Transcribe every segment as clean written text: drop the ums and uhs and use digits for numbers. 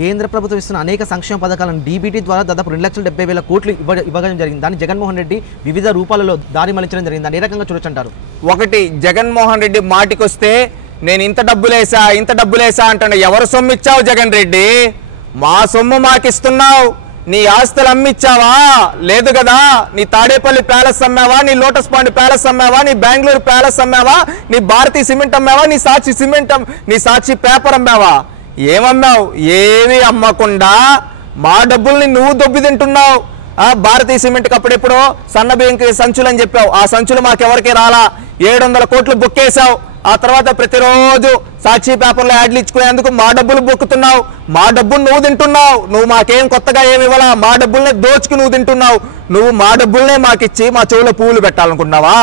కేంద్ర ప్రభుత్వం ఇస్తున్న అనేక సంక్షేమ పథకాలను డీబీటీ ద్వారా దాదాపు 2,70,000 కోట్లు ఇవ్వడం జరిగింది. దాన్ని జగన్మోహన్ రెడ్డి వివిధ రూపాలలో దారి మళ్లించడం జరిగింది. దాన్ని ఏ రకంగా చూడొచ్చంటారు? ఒకటి, జగన్మోహన్ రెడ్డి మాటికొస్తే నేను ఇంత డబ్బులేసా అంటాడు. ఎవరు సొమ్ము ఇచ్చావు జగన్ రెడ్డి? మా సొమ్ము మాకిస్తున్నావు. నీ ఆస్తులు అమ్మిచ్చావా? లేదు కదా. నీ తాడేపల్లి ప్యాలెస్ అమ్మావా? నీ లోటస్ పాండ్ ప్యాలెస్ అమ్మావా? నీ బెంగళూరు ప్యాలెస్ అమ్మావా? నీ భారతీయ సిమెంట్ అమ్మావా? నీ సాక్షి పేపర్ అమ్మావా? ఏమమ్మావు? ఏవి అమ్మకుండా మా డబ్బుల్ని నువ్వు దొబ్బి తింటున్నావు. భారతీయ సిమెంట్కి అప్పుడెప్పుడో సన్న బియ్యం సంచులు అని చెప్పావు. ఆ సంచులు మాకెవరికి రాలా. 700 కోట్లు బుక్కేసావు. ఆ తర్వాత ప్రతిరోజు సాక్షి పేపర్లో యాడ్లు ఇచ్చుకునేందుకు మా డబ్బులు బొక్కుతున్నావు. మా డబ్బులు నువ్వు తింటున్నావు. నువ్వు మాకేం కొత్తగా ఏమి ఇవ్వాలా? మా డబ్బుల్నే దోచుకు నువ్వు తింటున్నావు. నువ్వు మా డబ్బుల్నే మాకిచ్చి మా చెవులో పువ్వులు పెట్టాలనుకుంటున్నావా?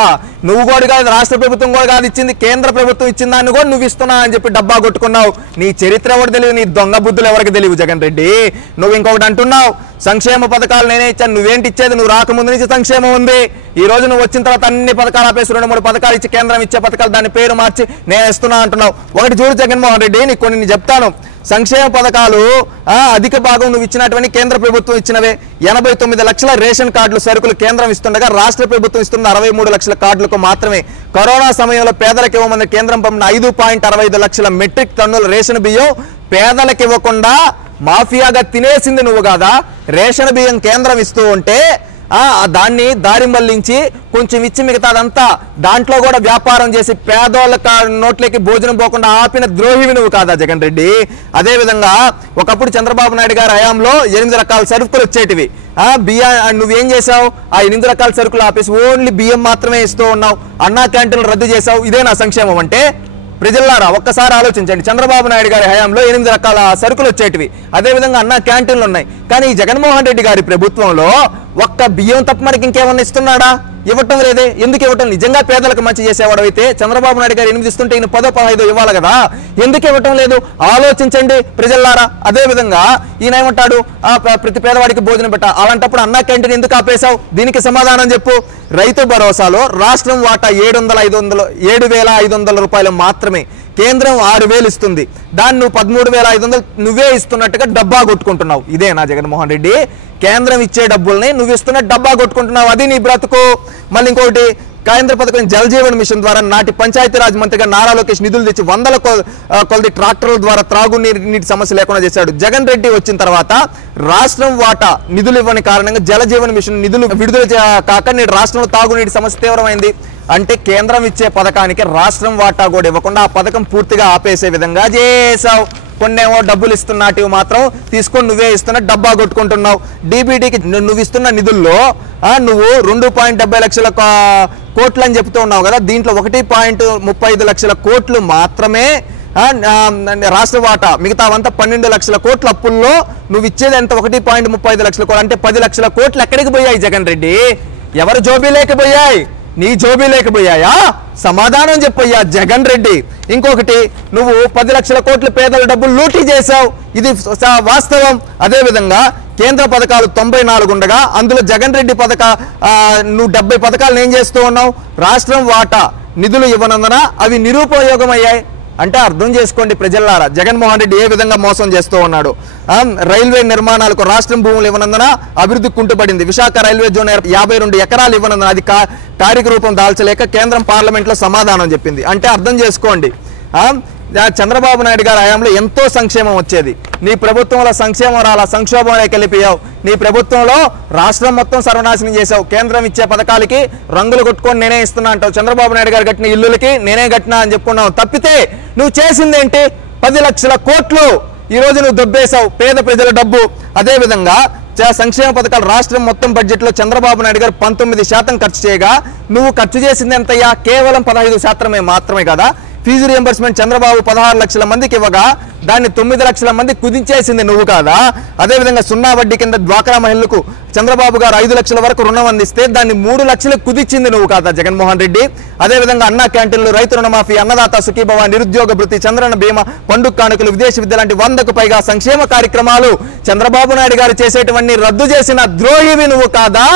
నువ్వు కూడా కాదు, రాష్ట్ర ప్రభుత్వం కూడా కాదు ఇచ్చింది, కేంద్ర ప్రభుత్వం ఇచ్చిన దాన్ని కూడా నువ్వు ఇస్తున్నావు అని చెప్పి డబ్బా కొట్టుకున్నావు. నీ చరిత్ర ఎవరికి తెలియదు, నీ దొంగ బుద్ధులు ఎవరికి తెలియవు జగన్ రెడ్డి. నువ్వు ఇంకొకటి అంటున్నావు, సంక్షేమ పథకాలు నేనే ఇచ్చాను. నువ్వేంటి ఇచ్చేది? నువ్వు రాకముందు నుంచి సంక్షేమం ఉంది. ఈ రోజు నువ్వు వచ్చిన తర్వాత అన్ని పథకాలు ఆపేసి 2-3 పథకాలు ఇచ్చి కేంద్రం ఇచ్చే పథకాలు దాని పేరు మార్చి నేను ఇస్తున్నా అంటున్నావు. ఒకటి చూడు జగన్మోహన్ రెడ్డి, నీకు కొన్ని చెప్తాను. సంక్షేమ పథకాలు అధిక భాగం నువ్వు ఇచ్చినటువంటి కేంద్ర ప్రభుత్వం ఇచ్చినవే. 89 లక్షల రేషన్ కార్డులు సరుకులు కేంద్రం ఇస్తుండగా రాష్ట్ర ప్రభుత్వం ఇస్తున్న 63 లక్షల కార్డులకు మాత్రమే. కరోనా సమయంలో పేదలకు ఇవ్వమని కేంద్రం పంపిన 5.65 లక్షల మెట్రిక్ టన్నుల రేషన్ బియ్యం పేదలకు ఇవ్వకుండా మాఫియాగా తినేసింది నువ్వు కాదా? రేషన్ బియ్యం కేంద్రం ఇస్తూ ఉంటే దాన్ని దారి మళ్లించి కొంచెం ఇచ్చి మిగతాదంతా దాంట్లో కూడా వ్యాపారం చేసి పేదోళ్ళ నోట్లకి భోజనం పోకుండా ఆపిన ద్రోహివి నువ్వు కాదా జగన్ రెడ్డి? అదేవిధంగా ఒకప్పుడు చంద్రబాబు నాయుడు గారి హయాంలో 8 రకాల సరుకులు వచ్చేటివి. నువ్వేం చేసావు? ఆ 8 రకాల సరుకులు ఆపేసి ఓన్లీ బియ్యం మాత్రమే ఇస్తూ ఉన్నావు. అన్నా క్యాంటీన్లు రద్దు చేసావు. ఇదే నా సంక్షేమం అంటే? ప్రజలారా ఒక్కసారి ఆలోచించండి. చంద్రబాబు నాయుడు గారి హయాంలో 8 రకాల సరుకులు వచ్చేటివి. అదేవిధంగా అన్నా క్యాంటీన్లు ఉన్నాయి. కానీ ఈ జగన్మోహన్ రెడ్డి గారి ప్రభుత్వంలో ఒక్క బియ్యం తప్ప మనకి ఇంకేమన్నా ఇస్తున్నాడా? ఇవ్వటం లేదే. ఎందుకు ఇవ్వటం? నిజంగా పేదలకు మంచి చేసేవాడు అయితే చంద్రబాబు నాయుడు గారు 8 ఇస్తుంటే ఈయన 10-15 ఇవ్వాలి కదా. ఎందుకు ఇవ్వటం లేదు? ఆలోచించండి ప్రజలారా. అదేవిధంగా ఈయన ఏమంటాడు, ప్రతి పేదవాడికి భోజనం పెట్ట. అలాంటప్పుడు అన్నా క్యాంటీన్ ఎందుకు ఆపేశావు? దీనికి సమాధానం చెప్పు. రైతు భరోసాలో రాష్ట్రం వాటా 7,500 రూపాయలు మాత్రమే. కేంద్రం 6,000 ఇస్తుంది. దాన్ని నువ్వు 13,500 నువ్వే ఇస్తున్నట్టుగా డబ్బా కొట్టుకుంటున్నావు. ఇదే నా జగన్మోహన్ రెడ్డి? కేంద్రం ఇచ్చే డబ్బుల్ని నువ్వు ఇస్తున్న డబ్బా కొట్టుకుంటున్నావు. అది నీ బ్రతుకు. మళ్ళీ ఇంకోటి, కేంద్ర పథకం జల్ జీవన్ మిషన్ ద్వారా నాటి పంచాయతీరాజ్ మంత్రిగా నారా లోకేష్ నిధులు తెచ్చి 100 కొలది ట్రాక్టర్ల ద్వారా త్రాగునీటి సమస్య లేకుండా చేశాడు. జగన్ రెడ్డి వచ్చిన తర్వాత రాష్ట్రం వాటా నిధులు ఇవ్వని కారణంగా జల జీవన్ మిషన్ నిధులు విడుదల కాక నేడు రాష్ట్రంలో తాగునీటి సమస్య తీవ్రమైంది. అంటే కేంద్రం ఇచ్చే పథకానికి రాష్ట్రం వాటా కూడా ఇవ్వకుండా ఆ పథకం పూర్తిగా ఆపేసే విధంగా చేసావు. కొన్నేమో డబ్బులు ఇస్తున్నటివి మాత్రం తీసుకొని నువ్వే ఇస్తున్న డబ్బా కొట్టుకుంటున్నావు. డీబీటీకి నువ్వు ఇస్తున్న నిధుల్లో నువ్వు 2.70 లక్షల కోట్లు అని చెప్తూ ఉన్నావు కదా. దీంట్లో 1.35 లక్షల కోట్లు మాత్రమే రాష్ట్ర వాటా. మిగతావంతా 12 లక్షల కోట్ల అప్పుల్లో నువ్వు ఇచ్చేది ఎంత? 1.35 లక్షల కోట్లు. అంటే 10 లక్షల కోట్లు ఎక్కడికి పోయాయి జగన్ రెడ్డి? ఎవరు జోబీలోకి పోయాయి? నీ జోబీలోకి పోయాయా? సమాధానం చెప్పయ్యా జగన్ రెడ్డి. ఇంకొకటి, నువ్వు 10 లక్షల కోట్ల పేదల డబ్బులు లూటీ చేశావు. ఇది వాస్తవం. అదేవిధంగా కేంద్ర పథకాలు 94 ఉండగా అందులో జగన్ రెడ్డి నువ్వు 70 పథకాలను ఏం చేస్తూ ఉన్నావు? రాష్ట్రం వాటా నిధులు ఇవ్వనందున అవి నిరుపయోగమయ్యాయి. అంటే అర్థం చేసుకోండి ప్రజలారా, జగన్మోహన్ రెడ్డి ఏ విధంగా మోసం చేస్తూ ఉన్నాడు. రైల్వే నిర్మాణాలకు రాష్ట్రం భూములు ఇవ్వనందున అభివృద్ధి కుంటుపడింది. విశాఖ రైల్వే జోన్ 52 ఎకరాలు ఇవ్వనందున అది కార్యరూపం దాల్చలేక కేంద్రం పార్లమెంట్లో సమాధానం చెప్పింది. అంటే అర్థం చేసుకోండి, చంద్రబాబు నాయుడు గారి హయాంలో ఎంతో సంక్షేమం వచ్చేది. నీ ప్రభుత్వంలో సంక్షేమం రాలా, సంక్షోభంలోకి వెళ్ళిపోయావు. నీ ప్రభుత్వంలో రాష్ట్రం మొత్తం సర్వనాశనం చేశావు. కేంద్రం ఇచ్చే పథకాలకి రంగులు కొట్టుకొని నేనే ఇస్తున్నా అంటావు. చంద్రబాబు నాయుడు గారు కట్టిన ఇల్లులకి నేనే కట్టినా అని చెప్పుకున్నావు. తప్పితే నువ్వు చేసిందేంటి? 10 లక్షల కోట్లు ఈరోజు నువ్వు దొబ్బేశావు, పేద ప్రజల డబ్బు. అదేవిధంగా సంక్షేమ పథకాలు రాష్ట్రం మొత్తం బడ్జెట్లో చంద్రబాబు నాయుడు గారు 19% ఖర్చు చేయగా నువ్వు ఖర్చు చేసింది ఎంతయ్యా? కేవలం 15% మాత్రమే కదా. ఫీజు రియంబర్స్మెంట్ చంద్రబాబు 16 లక్షల మందికి ఇవ్వగా దాన్ని 9 లక్షల మంది కుదించేసింది నువ్వు కాదా? అదేవిధంగా 0 వడ్డీ కింద డ్వాక్రా మహిళలకు చంద్రబాబు గారు 5 లక్షల వరకు రుణం అందిస్తే దాన్ని 3 లక్షలకు కుదించింది నువ్వు కాదా జగన్మోహన్ రెడ్డి? అదేవిధంగా అన్నా క్యాంటీన్లు, రైతు రుణమాఫీ, అన్నదాత సుఖీభవ, నిరుద్యోగ భృతి, చంద్రన్న బీమా, పండుగ కానుకలు, విదేశ విద్య లాంటి 100కు పైగా సంక్షేమ కార్యక్రమాలు చంద్రబాబు నాయుడు గారు చేసేటువంటి రద్దు చేసిన ద్రోహివి నువ్వు కాదా?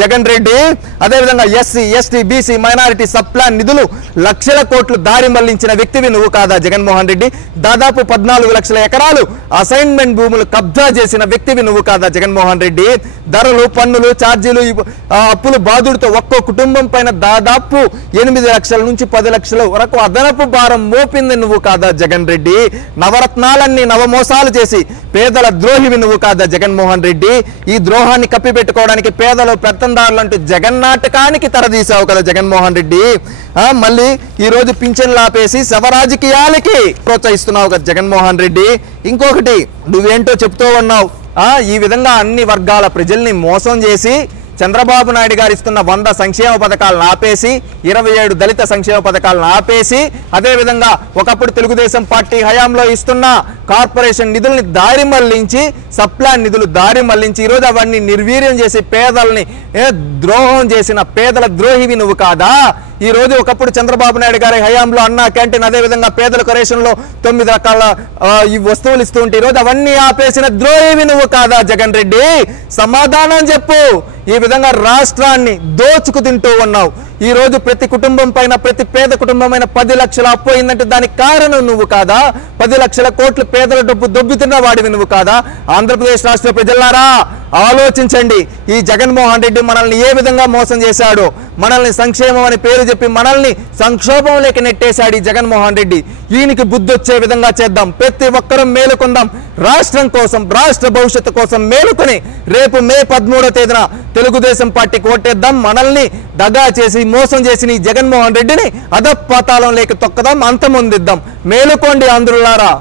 జగన్ రెడ్డి. అదేవిధంగా SC ST BC minority sub plan నిధులు లక్షల కోట్లు దారి మళ్లించిన వ్యక్తివి నువ్వు కాదా జగన్మోహన్ రెడ్డి? దాదాపు 14 లక్షల ఎకరాలు అసైన్మెంట్ భూములు కబ్జా చేసిన వ్యక్తివి నువ్వు కాదా జగన్మోహన్ రెడ్డి? ధరలు, పన్నులు, ఛార్జీలు, అప్పులు బాధుడితో ఒక్కో కుటుంబం పైన దాదాపు 8 లక్షల నుంచి 10 లక్షల వరకు అదనపు భారం మోపింది నువ్వు కాదా జగన్ రెడ్డి? నవరత్నాలన్నీ నవమోసాలు చేసి పేదల ద్రోహివి నువ్వు కాదా జగన్మోహన్ రెడ్డి? ఈ ద్రోహాన్ని కప్పిపెట్టుకోవడానికి పేదలు పెత్తందారులంటూ జగన్నాటకానికి తెరదీశావు కదా జగన్మోహన్ రెడ్డి. మళ్ళీ ఈ రోజు పింఛన్లు ఆపేసి శవరాజకీయాలకి ప్రోత్సహిస్తున్నావు కదా జగన్మోహన్ రెడ్డి. ఇంకొకటి నువ్వేంటో చెప్తూ ఉన్నావు, ఈ విధంగా అన్ని వర్గాల ప్రజల్ని మోసం చేసి చంద్రబాబు నాయుడు గారు ఇస్తున్న 100 సంక్షేమ పథకాలను ఆపేసి 27 దళిత సంక్షేమ పథకాలను ఆపేసి అదేవిధంగా ఒకప్పుడు తెలుగుదేశం పార్టీ హయాంలో ఇస్తున్న కార్పొరేషన్ నిధుల్ని దారి మళ్లించి సప్లాన్ నిధులు దారి మళ్లించి ఈరోజు అవన్నీ నిర్వీర్యం చేసి పేదల్ని ద్రోహం చేసిన పేదల ద్రోహివి నువ్వు కాదా? ఈ రోజు ఒకప్పుడు చంద్రబాబు నాయుడు గారి హయాంలో అన్నా క్యాంటీన్ అదేవిధంగా పేదలకు రేషన్లో 9 రకాల ఈ వస్తువులు ఇస్తూ ఉంటే ఈరోజు అవన్నీ ఆపేసిన ద్రోహివి నువ్వు కాదా జగన్ రెడ్డి? సమాధానం చెప్పు. ఈ విధంగా రాష్ట్రాన్ని దోచుకు తింటూ ఉన్నావు. ఈ రోజు ప్రతి కుటుంబం పైన ప్రతి పేద కుటుంబమైన 10 లక్షల అప్పు అయిందంటే దానికి కారణం నువ్వు కాదా? 10 లక్షల కోట్లు పేదల డబ్బు దొబ్బుతున్న వాడివి నువ్వు కాదా? ఆంధ్రప్రదేశ్ రాష్ట్ర ప్రజలారా ఆలోచించండి. ఈ జగన్మోహన్ రెడ్డి మనల్ని ఏ విధంగా మోసం చేశాడో, మనల్ని సంక్షేమం అని పేరు చెప్పి మనల్ని సంక్షోభంలోకి నెట్టేశాడు ఈ జగన్మోహన్ రెడ్డి. ఈయనకి బుద్ధి వచ్చే విధంగా చేద్దాం. ప్రతి ఒక్కరూ మేలుకొందాం. రాష్ట్రం కోసం, రాష్ట్ర భవిష్యత్తు కోసం మేలుకొని రేపు మే 13వ తేదీన తెలుగుదేశం పార్టీకి ఓటేద్దాం. మనల్ని దగా చేసి మోసం చేసిన ఈ జగన్మోహన్ రెడ్డిని అధపాతాళం లేక తొక్కదాం, అంతమొందిద్దాం. మేలుకోండి ఆంధ్రులారా.